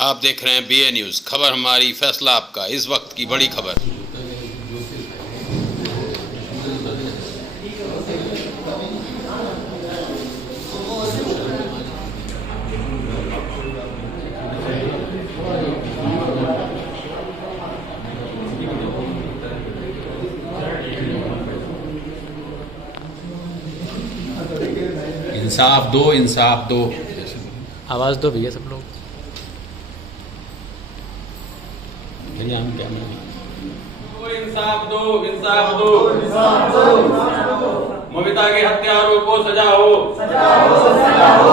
आप देख रहे हैं BA न्यूज़। खबर हमारी, फैसला आपका। इस वक्त की बड़ी खबर। इंसाफ दो, इंसाफ दो। आवाज़ दो भैया सब लोग। इंसाफ दो, इंसाफ दो, इंसाफ दो। ममिता के हत्यारों को सजा हो, सजा हो, सजा हो।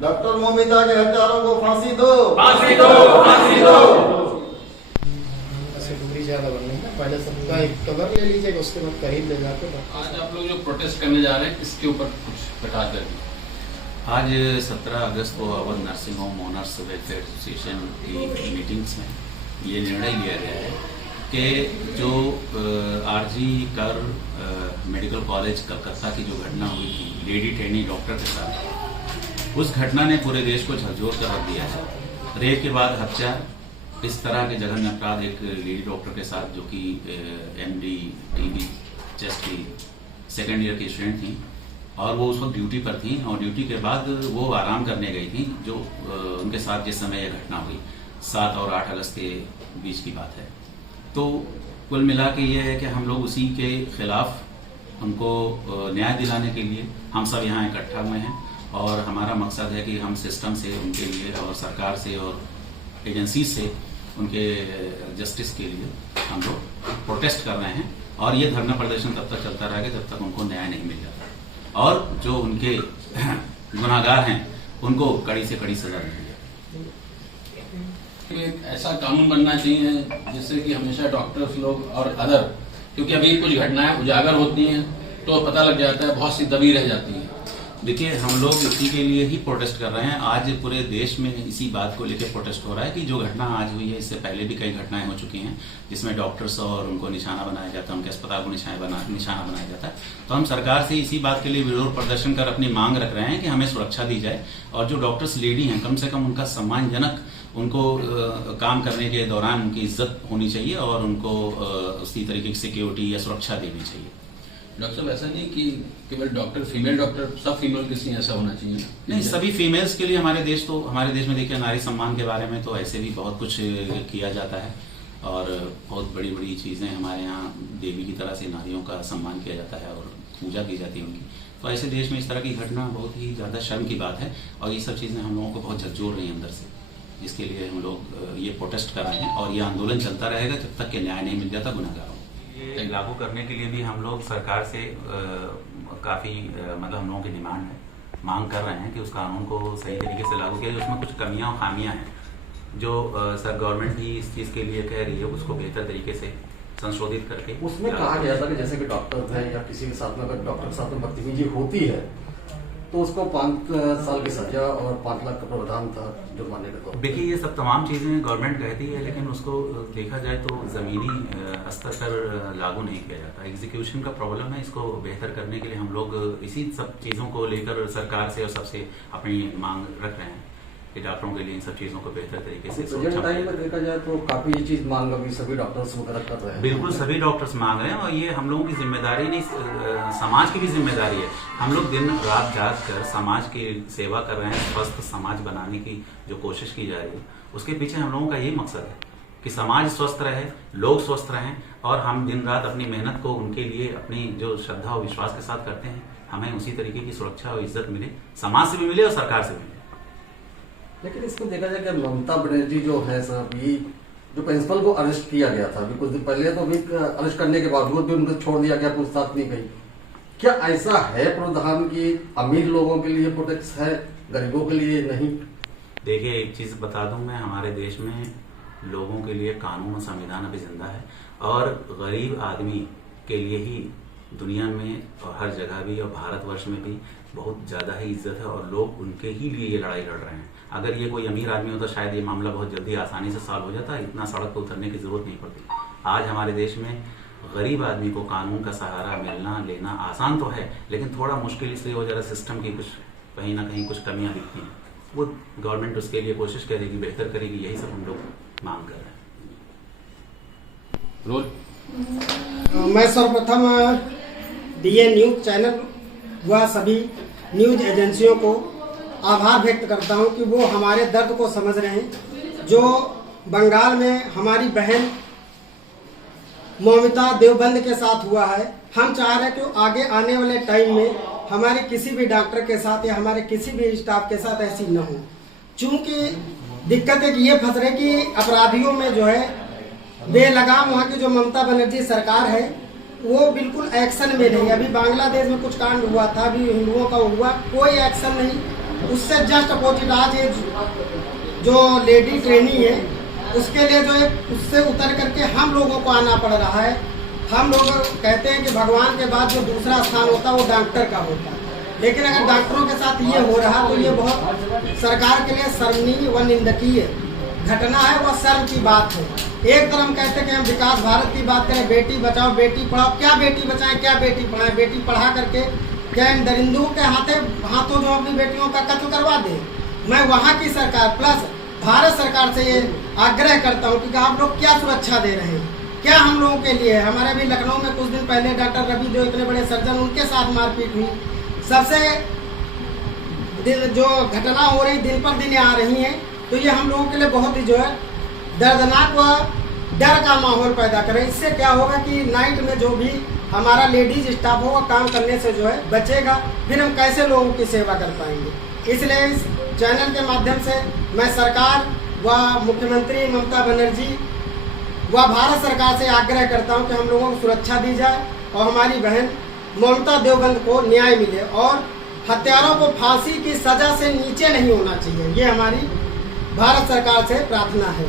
डॉक्टर ममिता के हत्यारों को फांसी दो, फांसी दो, फांसी दो। ऐसे दूरी ज्यादा बननी है, पहले सबका एक कवर ले लीजिएगा, उसके बाद करीब ले जाते हैं। आज आप लोग जो प्रोटेस्ट करने जा रहे हैं, इसके ऊपर कुछ बता दें। आज 17 अगस्त को Awadh nursing home owners welfare association की मीटिंग्स में ये निर्णय लिया गया है कि जो आरजी कर मेडिकल कॉलेज कलकत्ता की जो घटना हुई थी लेडी ट्रेनी डॉक्टर के साथ, उस घटना ने पूरे देश को झकझोर कर रख दिया है। रेप के बाद हत्या, इस तरह के जघन्य अपराध एक लेडी डॉक्टर के साथ जो कि MD TB चेस्ट की सेकेंड ईयर की स्टूडेंट थी और वो उस वक्त ड्यूटी पर थी और ड्यूटी के बाद वो आराम करने गई थी, जो उनके साथ जिस समय यह घटना हुई 7 और 8 अगस्त के बीच की बात है। तो कुल मिला के ये है कि हम लोग उसी के खिलाफ उनको न्याय दिलाने के लिए हम सब यहाँ इकट्ठा हुए हैं और हमारा मकसद है कि हम सिस्टम से उनके लिए और सरकार से और एजेंसी से उनके जस्टिस के लिए हम लोग प्रोटेस्ट कर रहे हैं और ये धरना प्रदर्शन तब तक चलता रहेगा जब तक उनको न्याय नहीं मिल जाता और जो उनके गुनाहगार हैं उनको कड़ी से कड़ी सजा मिल जाए। एक ऐसा कानून बनना चाहिए जिससे कि हमेशा डॉक्टर्स लोग और अदर, क्योंकि अभी कुछ घटनाएं उजागर होती हैं तो पता लग जाता है, बहुत सी दबी रह जाती है। देखिए, हम लोग इसी के लिए ही प्रोटेस्ट कर रहे हैं। आज पूरे देश में इसी बात को लेकर प्रोटेस्ट हो रहा है कि जो घटना आज हुई है, इससे पहले भी कई घटनाएं हो चुकी हैं जिसमें डॉक्टर्स और उनको निशाना बनाया जाता है, उनके अस्पताल को निशाना बनाया जाता है। तो हम सरकार से इसी बात के लिए विरोध प्रदर्शन कर अपनी मांग रख रहे हैं कि हमें सुरक्षा दी जाए और जो डॉक्टर्स लेडी हैं कम से कम उनका सम्मानजनक उनको काम करने के दौरान उनकी इज्जत होनी चाहिए और उनको उसी तरीके की सिक्योरिटी या सुरक्षा देनी चाहिए। डॉक्टर साहब, ऐसा नहीं कि केवल डॉक्टर, फीमेल डॉक्टर, सब फीमेल किसी ऐसा होना चाहिए? नहीं, सभी फीमेल्स के लिए हमारे देश में देखिए नारी सम्मान के बारे में तो ऐसे भी बहुत कुछ किया जाता है और बहुत बड़ी बड़ी चीज़ें हमारे यहाँ देवी की तरह से नारियों का सम्मान किया जाता है और पूजा की जाती है उनकी। तो ऐसे देश में इस तरह की घटना बहुत ही ज़्यादा शर्म की बात है और ये सब चीज़ें हम लोगों को बहुत झकझोर रही हैं अंदर से, जिसके लिए हम लोग ये प्रोटेस्ट कर रहे हैं और ये आंदोलन चलता रहेगा जब तक कि न्याय नहीं मिल जाता गुनहगारों। ये लागू करने के लिए भी हम लोग सरकार से काफ़ी मतलब हम लोगों की डिमांड है, मांग कर रहे हैं कि उस कानून को सही तरीके से लागू किया जाए। उसमें कुछ कमियां और खामियां हैं जो सर गवर्नमेंट ही इस चीज़ के लिए कह रही है, उसको बेहतर तरीके से संशोधित करके। उसमें कहा गया था कि जैसे कि डॉक्टर है या किसी के साथ में अगर डॉक्टर के साथ में बदतमीजी होती है तो उसको 5 साल की सजा और 5 लाख का प्रावधान था जुर्माने का। तो देखिए, ये सब तमाम चीज़ें गवर्नमेंट कहती है, लेकिन उसको देखा जाए तो ज़मीनी स्तर पर लागू नहीं किया जाता। एग्जीक्यूशन का प्रॉब्लम है, इसको बेहतर करने के लिए हम लोग इसी सब चीज़ों को लेकर सरकार से और सबसे अपनी मांग रख रहे हैं कि डॉक्टरों के लिए इन सब चीज़ों को बेहतर तरीके से। प्रेजेंट टाइम में देखा जाए तो काफी ये चीज मांग अभी सभी डॉक्टर्स वगैरह कर रहे हैं। बिल्कुल सभी डॉक्टर्स मांग रहे हैं और ये हम लोगों की जिम्मेदारी नहीं, समाज की भी जिम्मेदारी है। हम लोग दिन रात जाग कर समाज की सेवा कर रहे हैं, स्वस्थ समाज बनाने की जो कोशिश की जा रही है उसके पीछे हम लोगों का यही मकसद है कि समाज स्वस्थ रहे, लोग स्वस्थ रहें और हम दिन रात अपनी मेहनत को उनके लिए अपनी जो श्रद्धा और विश्वास के साथ करते हैं, हमें उसी तरीके की सुरक्षा और इज्जत मिले, समाज से भी मिले और सरकार से भी मिले। लेकिन इसको देखा जाए कि ममता बनर्जी जो है सर, ये जो प्रिंसिपल को अरेस्ट किया गया था अभी कुछ दिन पहले, तो अभी अरेस्ट करने के बावजूद भी उनको छोड़ दिया गया, पूछताछ नहीं गई। क्या ऐसा है प्रावधान की अमीर लोगों के लिए प्रोटेक्ट है, गरीबों के लिए नहीं? देखिए, एक चीज बता दूं मैं, हमारे देश में लोगों के लिए कानून और संविधान अभी जिंदा है और गरीब आदमी के लिए ही दुनिया में और हर जगह भी और भारतवर्ष में भी बहुत ज्यादा ही इज्जत है और लोग उनके ही लिए ये लड़ाई लड़ रहे हैं। अगर ये कोई अमीर आदमी होता शायद ये मामला बहुत जल्दी आसानी से सॉल्व हो जाता, इतना सड़क पर उतरने की जरूरत नहीं पड़ती। आज हमारे देश में गरीब आदमी को कानून का सहारा मिलना लेना आसान तो है, लेकिन थोड़ा मुश्किल इसलिए हो जा रहा है, सिस्टम की कुछ कहीं ना कहीं कुछ कमियां दिखती हैं। वो गवर्नमेंट उसके लिए कोशिश करेगी, बेहतर करेगी, यही सब हम लोग मांग कर रहे हैं। रोल मैं सर्वप्रथम डीएन न्यूज चैनल व सभी न्यूज एजेंसियों को आभार व्यक्त करता हूं कि वो हमारे दर्द को समझ रहे हैं। जो बंगाल में हमारी बहन मौमिता देवबंद के साथ हुआ है, हम चाह रहे हैं कि आगे आने वाले टाइम में हमारे किसी भी डॉक्टर के साथ या हमारे किसी भी स्टाफ के साथ ऐसी न हो। चूंकि दिक्कत एक ये फंस रही कि अपराधियों में जो है बेलगाम वहाँ की जो ममता बनर्जी सरकार है वो बिल्कुल एक्शन में नहीं। अभी बांग्लादेश में कुछ कांड हुआ था, अभी हिंदुओं का हुआ, कोई एक्शन नहीं। उससे जस्ट अपोजिट आज ये जो लेडी ट्रेनी है उसके लिए जो है उससे उतर करके हम लोगों को आना पड़ रहा है। हम लोग कहते हैं कि भगवान के बाद जो दूसरा स्थान होता है वो डॉक्टर का होता है, लेकिन अगर डॉक्टरों के साथ ये हो रहा तो ये बहुत सरकार के लिए शर्मनीय व निंदनीय घटना है, वह शर्म की बात है। एक तरफ हम कहते हैं कि हम विकास भारत की बात करें, बेटी बचाओ बेटी पढ़ाओ, क्या बेटी बचाएं क्या बेटी पढ़ाएं? बेटी पढ़ा करके क्या इन दरिंदों के हाथों जो अपनी बेटियों का कत्ल करवा दे? मैं वहाँ की सरकार प्लस भारत सरकार से ये आग्रह करता हूँ कि आप लोग क्या सुरक्षा दे रहे हैं, क्या हम लोगों के लिए? हमारे भी लखनऊ में कुछ दिन पहले डॉक्टर रवि जो इतने बड़े सर्जन, उनके साथ मारपीट हुई। सबसे जो घटना हो रही दिन पर दिन आ रही है, तो ये हम लोगों के लिए बहुत ही जो है दर्दनाक व डर का माहौल पैदा करे। इससे क्या होगा कि नाइट में जो भी हमारा लेडीज स्टाफ होगा काम करने से जो है बचेगा, फिर हम कैसे लोगों की सेवा कर पाएंगे। इसलिए इस चैनल के माध्यम से मैं सरकार व मुख्यमंत्री ममता बनर्जी व भारत सरकार से आग्रह करता हूं कि हम लोगों को सुरक्षा दी जाए और हमारी बहन ममता देवबंद को न्याय मिले और हत्यारों को फांसी की सजा से नीचे नहीं होना चाहिए। ये हमारी भारत सरकार से प्रार्थना है।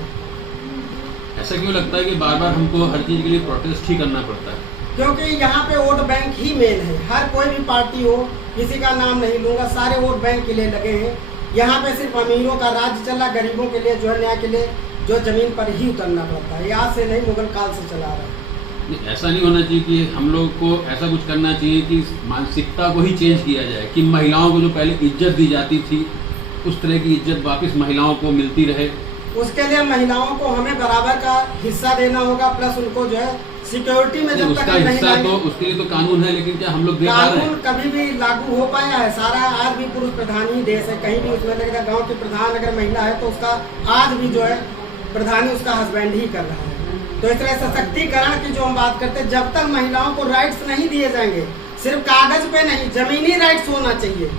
ऐसा क्यों लगता है कि बार बार हमको हर चीज के लिए प्रोटेस्ट ही करना पड़ता है? क्योंकि यहाँ पे वोट बैंक ही मेन है। हर कोई भी पार्टी हो, किसी का नाम नहीं लूंगा, सारे वोट बैंक के लिए लगे हैं। यहाँ पे सिर्फ अमीरों का राज चला, गरीबों के लिए जो है न्याय के लिए जो जमीन पर ही उतरना पड़ता है। आज से नहीं, मुगल काल से चला रहा है। ऐसा नहीं होना चाहिए कि हम लोग को ऐसा कुछ करना चाहिए कि मानसिकता को ही चेंज किया जाए कि महिलाओं को जो पहले इज्जत दी जाती थी उस तरह की इज्जत वापस महिलाओं को मिलती रहे। उसके लिए महिलाओं को हमें बराबर का हिस्सा देना होगा, प्लस उनको जो है सिक्योरिटी में जब तक नहीं हिस्सा तो उसके लिए तो कानून है, लेकिन क्या हम लोग दे पा रहे हैं? कानून कभी भी लागू हो पाया है? सारा आज भी पुरुष प्रधान ही देश है। कहीं भी उसमें लगेगा गांव की प्रधान अगर महिला है तो उसका आज भी जो है प्रधानी उसका हस्बैंड ही कर रहा है। तो इस तरह सशक्तिकरण की जो हम बात करते हैं, जब तक महिलाओं को राइट्स नहीं दिए जाएंगे, सिर्फ कागज पे नहीं, जमीनी राइट्स होना चाहिए।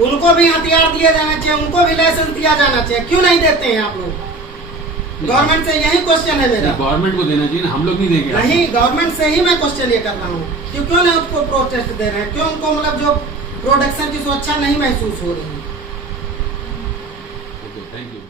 उनको भी हथियार दिए जाना चाहिए, उनको भी लाइसेंस दिया जाना चाहिए। क्यों नहीं देते हैं आप लोग? गवर्नमेंट से यही क्वेश्चन है मेरा। गवर्नमेंट को देना चाहिए ना, हम लोग नहीं देंगे। नहीं, गवर्नमेंट से ही मैं क्वेश्चन ये कर रहा हूँ कि क्यों नहीं उसको प्रोटेस्ट दे रहे हैं, क्यों उनको मतलब जो प्रोडक्शन की सुरक्षा नहीं महसूस हो रही है। Okay, thank you.